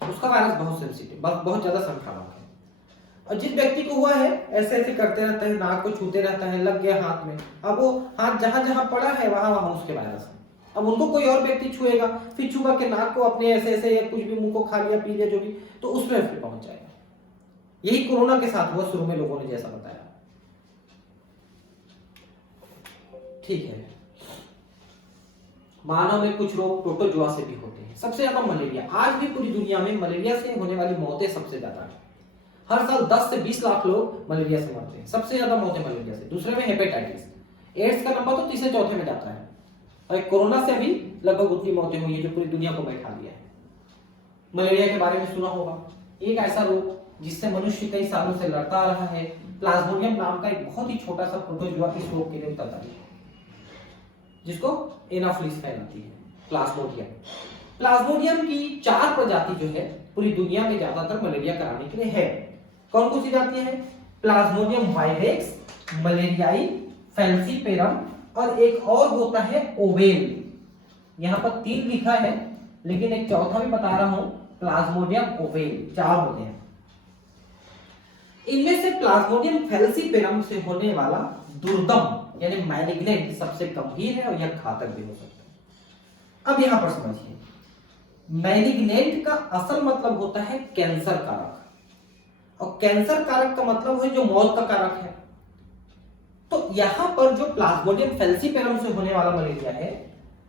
उसका वायरस बहुत सेंसिटिव, बहुत ज्यादा संक्रामक है। और जिस व्यक्ति को हुआ है ऐसे ऐसे करते रहता है, नाक को छूते रहता है, लग गया हाथ में, अब वो हाथ जहां जहां पड़ा है वहां वहां उसके वायरस है। अब उनको कोई और व्यक्ति छुएगा, फिर छुआ के नाक को अपने ऐसे ऐसे या कुछ भी मुंह को खा लिया, पी लिया जो भी, तो उसमें फिर पहुंच जाएगा। यही कोरोना के साथ हुआ शुरू में लोगों ने जैसा बताया। ठीक है, मानव में कुछ रोग प्रोटोजोआ से भी होते हैं। सबसे ज्यादा मलेरिया, आज भी पूरी दुनिया में मलेरिया से होने वाली मौतें सबसे ज्यादा है। हर साल 10 से 20 लाख लोग मलेरिया से मरते हैं। सबसे ज्यादा मौतें मलेरिया से, दूसरे में हेपेटाइटिस, एड्स का नंबर तो तीसरे चौथे में जाता है। और कोरोना से अभी लगभग उतनी मौतें हुई है जो पूरी दुनिया को बैठा दिया है। मलेरिया के बारे में सुना होगा, एक ऐसा रोग जिससे मनुष्य कई सालों से लड़ता आ रहा है। प्लाज्मोडियम नाम का एक बहुत ही छोटा सा प्रोटोजोआ इस रोग के लिए उत्तरदायी है, जिसको एनाफिलिस फैलाती है। प्लाज्मोडियम की 4 प्रजाति जो है पूरी दुनिया में ज्यादातर मलेरिया कराने के लिए है। कौन कौन सी जाति है? प्लाज्मोडियम वाइवेक्स, मलेरियाई, फैल्सीपेरम और एक और होता है ओवेल। यहां पर 3 लिखा है लेकिन एक चौथा भी बता रहा हूं, प्लाज्मोडियम ओवेल, 4 होते हैं। इनमें से प्लाज्मोडियम फैल्सीपेरम से होने वाला दुर्दम यानी मैलिग्नेंट सबसे गंभीर है और यह घातक भी हो सकता है। अब यहां पर समझिए, मैलिग्नेंट का असल मतलब होता है कैंसर कारक, और कैंसर कारक का मतलब है जो मौत का कारक है। तो यहां पर जो प्लाज्मोडियम फैल्सीपेरम से होने वाला मलेरिया है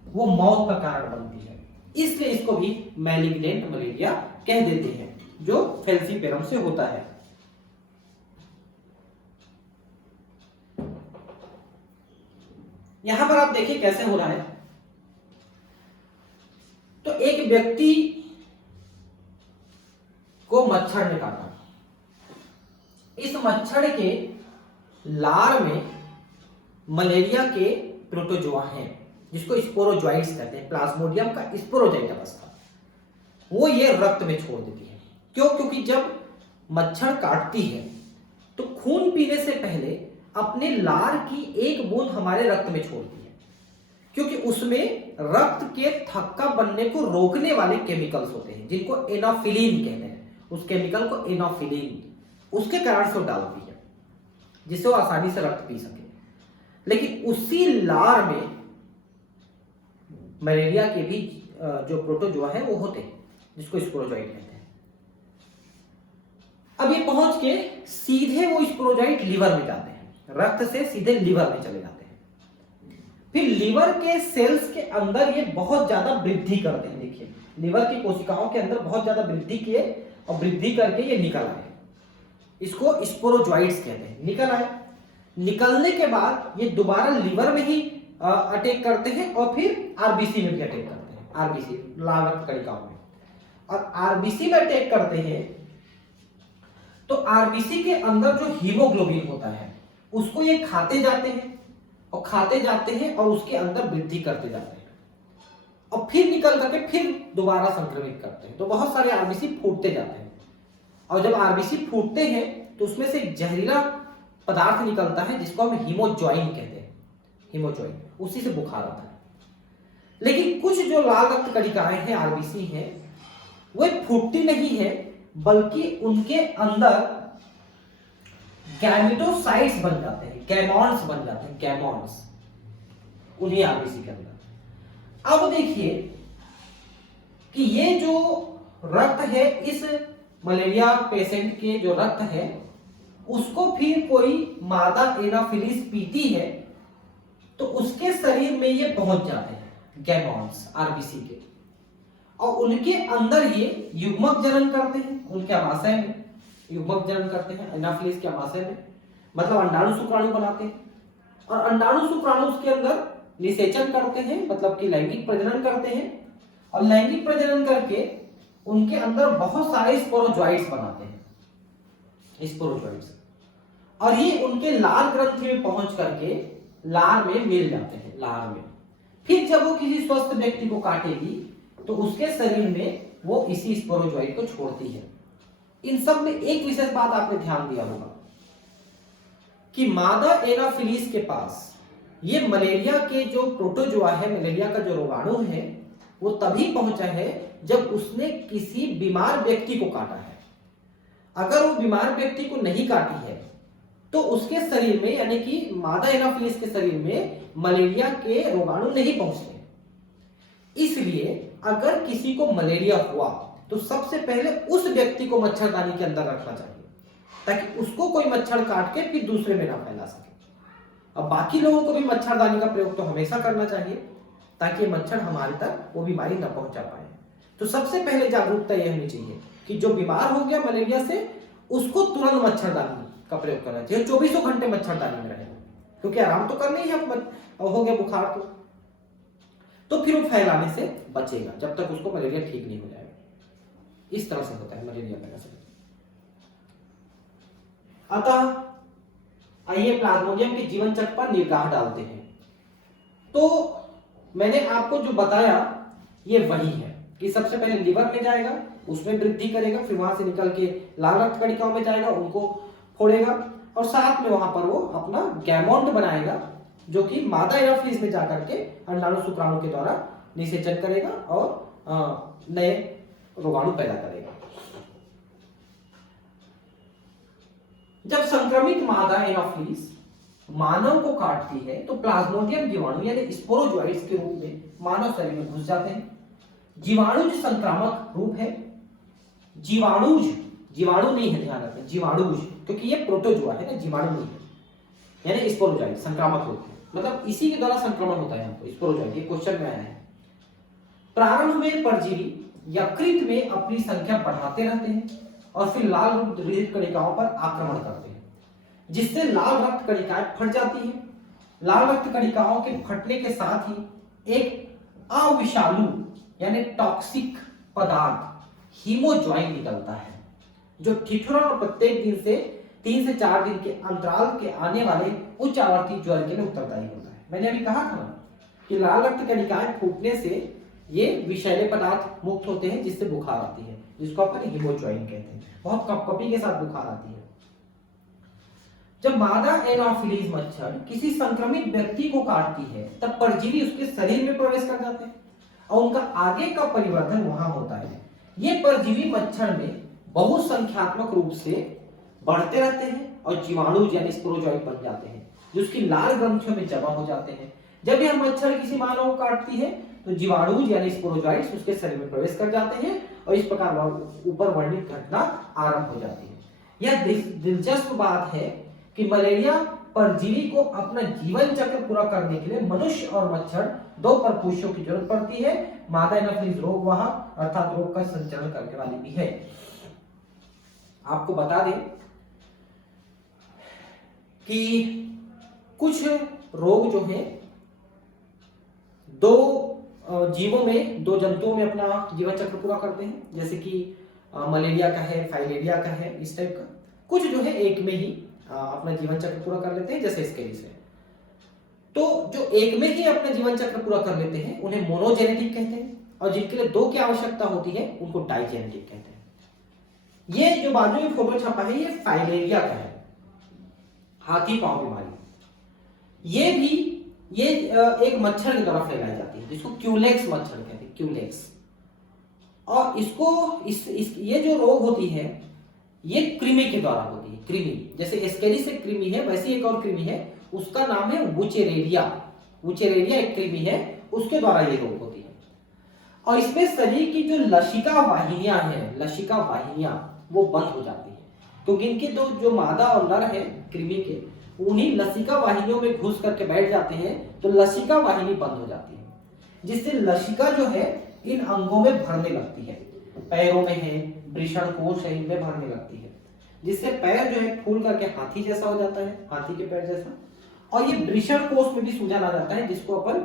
वो मौत का कारण बनती है, इसलिए इसको भी मैलिग्नेंट मलेरिया कह देते हैं, जो फैल्सीपेरम से होता है। यहां पर आप देखिए कैसे हो रहा है। तो एक व्यक्ति को मच्छर ने काटा, इस मच्छर के लार में मलेरिया के प्रोटोजोआ हैं, जिसको स्पोरोजोइट्स कहते हैं। प्लाज्मोडियम का स्पोरोजाइट अवस्था, वो ये रक्त में छोड़ देती है। क्यों? क्योंकि जब मच्छर काटती है तो खून पीने से पहले अपने लार की एक बूंद हमारे रक्त में छोड़ती है, क्योंकि उसमें रक्त के थक्का बनने को रोकने वाले केमिकल्स होते हैं, जिनको एनाफिलीन कहते हैं। उस केमिकल को एनाफिलीन, उसके कारण से डालती है जिससे वो आसानी से रक्त पी सके। लेकिन उसी लार में मलेरिया के भी जो प्रोटोजोआ है वो होते हैं, जिसको स्पोरोजाइट कहते हैं। अब ये पहुंच के सीधे वो स्पोरोजाइट लिवर में जाते हैं, रक्त से सीधे लिवर में चले जाते हैं। फिर लिवर के सेल्स के अंदर ये बहुत ज्यादा वृद्धि करते हैं। देखिए, लिवर की कोशिकाओं के अंदर बहुत ज्यादा वृद्धि किए और वृद्धि करके ये निकल आए, इसको स्पोरोजोइट्स कहते हैं। निकल आए, निकलने के बाद ये दोबारा लिवर में ही अटैक करते हैं और फिर आरबीसी में भी अटैक करते हैं। आरबीसी, लाल रक्त कणिकाओं में, और आरबीसी में अटैक करते हैं तो आरबीसी के अंदर जो हीमोग्लोबिन होता है उसको ये खाते जाते हैं और खाते जाते हैं और उसके अंदर वृद्धि करते जाते हैं और फिर निकल करके फिर दोबारा संक्रमित करते हैं। तो बहुत सारे आरबीसी फूटते जाते हैं, और जब आरबीसी फूटते हैं तो उसमें से जहरीला पदार्थ निकलता है जिसको हम हीमोजॉइन कहते हैं। हीमोजॉइन, उसी से बुखार आता है। लेकिन कुछ जो लाल रक्त कणिकाएं हैं, आरबीसी हैं, वो फूटती नहीं है, बल्कि उनके अंदर गैमेटोसाइट्स बन जाते हैं, गैमॉन्स बन जाते हैं, गैमॉन्स उन्हीं आरबीसी के अंदर। अब देखिए कि ये जो रक्त है, इस मलेरिया पेशेंट के जो रक्त है उसको फिर कोई मादा एनाफिलिस पीती है तो उसके शरीर में ये पहुंच जाते हैं गैमॉन्स आरबीसी के, और उनके अंदर ये युग्मक जनन करते हैं। उनके आमाशय में युग्मक जनन करते हैं, एनाफिलिस के आमाशय में, मतलब अंडाणु शुक्राणु बनाते हैं, और अंडाणु शुक्राणु उसके अंदर निषेचन करते हैं, मतलब कि लैंगिक प्रजनन करते हैं, और लैंगिक प्रजनन करके उनके अंदर बहुत सारे स्पोरोजोइट्स बनाते हैं, स्पोरोजोइट्स, और ये उनके लार ग्रंथि में पहुंच करके लार में मिल जाते हैं, लार में। फिर जब वो किसी स्वस्थ व्यक्ति को काटेगी तो उसके शरीर में वो इसी स्पोरोजोइट को छोड़ती है। इन सब में एक विशेष बात आपने ध्यान दिया होगा कि मादा एनाफिलिस के पास ये मलेरिया के जो प्रोटोजोआ है, मलेरिया का जो रोगाणु है, वो तभी पहुंचा है जब उसने किसी बीमार व्यक्ति को काटा है। अगर वो बीमार व्यक्ति को नहीं काटी है तो उसके शरीर में, यानी कि मादा एनाफिलिस के शरीर में मलेरिया के रोगाणु नहीं पहुंचते। इसलिए अगर किसी को मलेरिया हुआ तो सबसे पहले उस व्यक्ति को मच्छरदानी के अंदर रखना चाहिए, ताकि उसको कोई मच्छर काट के फिर दूसरे में ना फैला सके। अब बाकी लोगों को भी मच्छरदानी का प्रयोग तो हमेशा करना चाहिए, ताकि मच्छर हमारे तक वो बीमारी न पहुंचा पाए। तो सबसे पहले जागरूकता यह होनी चाहिए कि जो बीमार हो गया मलेरिया से, उसको तुरंत मच्छरदानी का प्रयोग करना चाहिए, 24 घंटे मच्छरदानी में रहेगा, क्योंकि आराम तो करना ही है, हो गया बुखार तो फिर वो फैलाने से बचेगा जब तक उसको मलेरिया ठीक नहीं हो जाएगा। इस तरह से होता है मलेरिया का असर। अतः आइए प्लाज्मोडियम के जीवन चक्र पर निगाह डालते हैं। तो मैंने आपको जो बताया ये वही है कि सबसे पहले लीवर में जाएगा, उसमें वृद्धि करेगा, फिर वहां से निकल के लाल रक्त कणिकाओं में जाएगा, उनको फोड़ेगा, और साथ में वहां पर वो अपना गैमोन्ट बनाएगा, जो कि मादा एनाफिलिस में जाकर के अंडाणु शुक्राणु के द्वारा निषेचन करेगा और नए रोगाणु पैदा करेगा। जब संक्रमित मादा एनाफिलिस मानव को काटती है तो प्लाज्मोडियम जीवाणु यानी स्पोरोजोइट्स के रूप में मानव शरीर में घुस जाते हैं। जीवाणुज संक्रामक रूप है। जीवाणुज, जीवाणु नहीं है, ध्यान रखें, जीवाणुज, क्योंकि ये प्रोटोजोआ है ना, जीवाणु नहीं है, यानी स्पोरोजोइट संक्रामक रूप है, मतलब इसी के द्वारा संक्रमण होता है हमको स्पोरोजोइट, ये क्वेश्चन में आया है। प्रारंभ में परजीवी यकृत में अपनी संख्या बढ़ाते रहते हैं और फिर लाल रक्त कणिकाओं पर आक्रमण करते हैं, जिससे लाल रक्त कणिकाएं फट जाती हैं। लाल रक्त कणिकाओं के फटने के साथ ही एक अविषालु यानी टॉक्सिक पदार्थ हीमोज्वाइन निकलता है, जो ठिठुरन और प्रत्येक दिन से 3 से 4 दिन के अंतराल के आने वाले उच्च आवर्ती ज्वर के लिए उत्तरदायी होता है। मैंने अभी कहा था ना कि लाल रक्त कणिकाएं फूटने से ये विषैले पदार्थ मुक्त होते हैं, जिससे बुखार आती है, जिसको अपन हीमोज्वाइन कहते हैं। बहुत कपकपी के साथ बुखार आती है। जब मादा एनाफिलीज मच्छर किसी संक्रमित व्यक्ति को काटती है तब परजीवी उसके शरीर में प्रवेश कर जाते हैं और उनका आगे का परिवर्धन वहां होता है। ये परजीवी मच्छर में बहुसंख्यात्मक रूप से बढ़ते रहते हैं और जीवाणु यानी स्पोरोजोइट बन जाते हैं, जो उसकी लाल ग्रंथियों में जमा हो जाते हैं। जब यह मच्छर किसी मानव को काटती है तो जीवाणु यानी स्पोरोजोइट्स उसके शरीर में प्रवेश कर जाते हैं और इस प्रकार ऊपर वर्णित घटना आरंभ हो जाती है। यह दिलचस्प बात है कि मलेरिया परजीवी को अपना जीवन चक्र पूरा करने के लिए मनुष्य और मच्छर दो परपोषियों की जरूरत पड़ती है। मादा एनाफिलीज रोग वाहक अर्थात रोग का संचरण करने वाली भी है। आपको बता दें कि कुछ रोग जो है दो जीवों में, दो जंतुओं में अपना जीवन चक्र पूरा करते हैं, जैसे कि मलेरिया का है, फाइलेरिया का है, इस टाइप का। कुछ जो है एक में ही अपना जीवन चक्र पूरा कर लेते हैं, जैसे स्केरिस है। तो जो एक में ही अपना जीवन चक्र पूरा कर लेते हैं उन्हें मोनोजेनेटिक कहते हैं, और जिनके लिए दो की आवश्यकता होती है उनको डाइजेनेटिक कहते हैं। ये जो बाजू में फोटो छपा है ये फाइलेरिया का है, हाथी पांव बीमारी। ये एक मच्छर के द्वारा फैलाई जाती है, जिसको क्यूलेक्स मच्छर कहते हैं, क्यूलेक्स। और इसको ये जो रोग होती है ये कृमि के द्वारा होती है। कृमि, जैसे एस्केरिस एक कृमि है, वैसे एक और कृमि है, उसका नाम है वुचेरेरिया। वुचेरेरिया एक कृमि है, उसके द्वारा ये रोग होती है। और इसमें शरीर की जो लसिका वाहिनियां हैं, लसिका वाहिनियां वो बंद हो जाती है, क्योंकि इनके जो मादा और नर है कृमि के, उन्हीं लसिका वाहिनियों में घुस करके बैठ जाते हैं, तो लसिका वाहिनी बंद हो जाती है, जिससे लसिका जो है इन अंगों में भरने लगती है। पैरों में है, वृषण कोश है, इनमें भरने लगती है, जिससे पैर जो है फूल करके हाथी जैसा हो जाता है, हाथी के पैर जैसा। और ये वृषण कोश में भी सूजन आ जाता है, जिसको अपन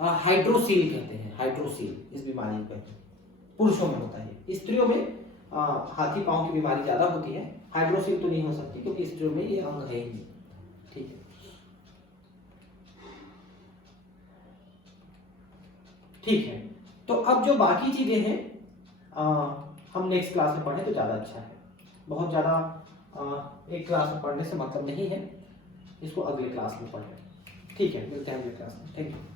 हाइड्रोसील कहते हैं। हाइड्रोसील इस बीमारी को कहते हैं, पुरुषों में होता है। स्त्रियों में हाथी पांव की बीमारी ज्यादा होती है, हाइड्रोसील तो नहीं हो सकती क्योंकि स्त्रियों में ये अंग है ही नहीं। ठीक है, ठीक है। तो अब जो बाकी चीजें हैं हम नेक्स्ट क्लास में पढ़ें तो ज्यादा अच्छा है। बहुत ज्यादा एक क्लास में पढ़ने से मतलब नहीं है, इसको अगले क्लास में पढ़ें। ठीक है, मिलते हैं अगले क्लास में। Thank you.